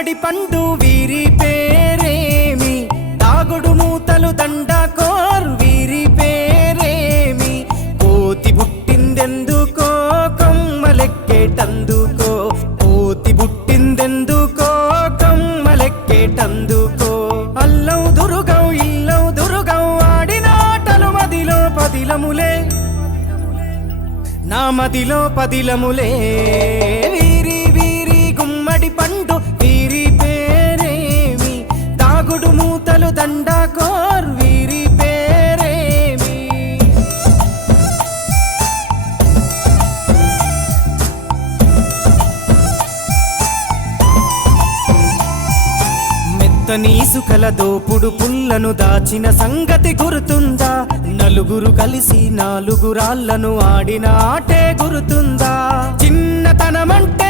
గుమ్మడి పండు వీరి పేరేమి, దాగుడు మూతలు దండకోర్ వీరి పేరేమి, కోతి పుట్టిందెందుకో కొమ్మలెక్కేటందుకో, కోతి పుట్టిందెందుకో కొమ్మలెక్కేటందుకో, అల్లౌ దురుగౌ ఇల్లౌ దురుగౌ ఆడిన ఆటలు మదిలో పదిలములే, నా మదిలో పదిలములే, వీరి వీరి గుమ్మడి పండు వీరి పేరేమి, దాగుడు మూతలు దండకోర్ వీరి పేరేమి. మెత్తని ఇసుకల దోపుడు పుల్లను దాచిన సంగతి గుర్తుందా, నలుగురు కలిసి నాలుగు రాళ్లను ఆడిన ఆటే గుర్తుందా, చిన్నతనమంటే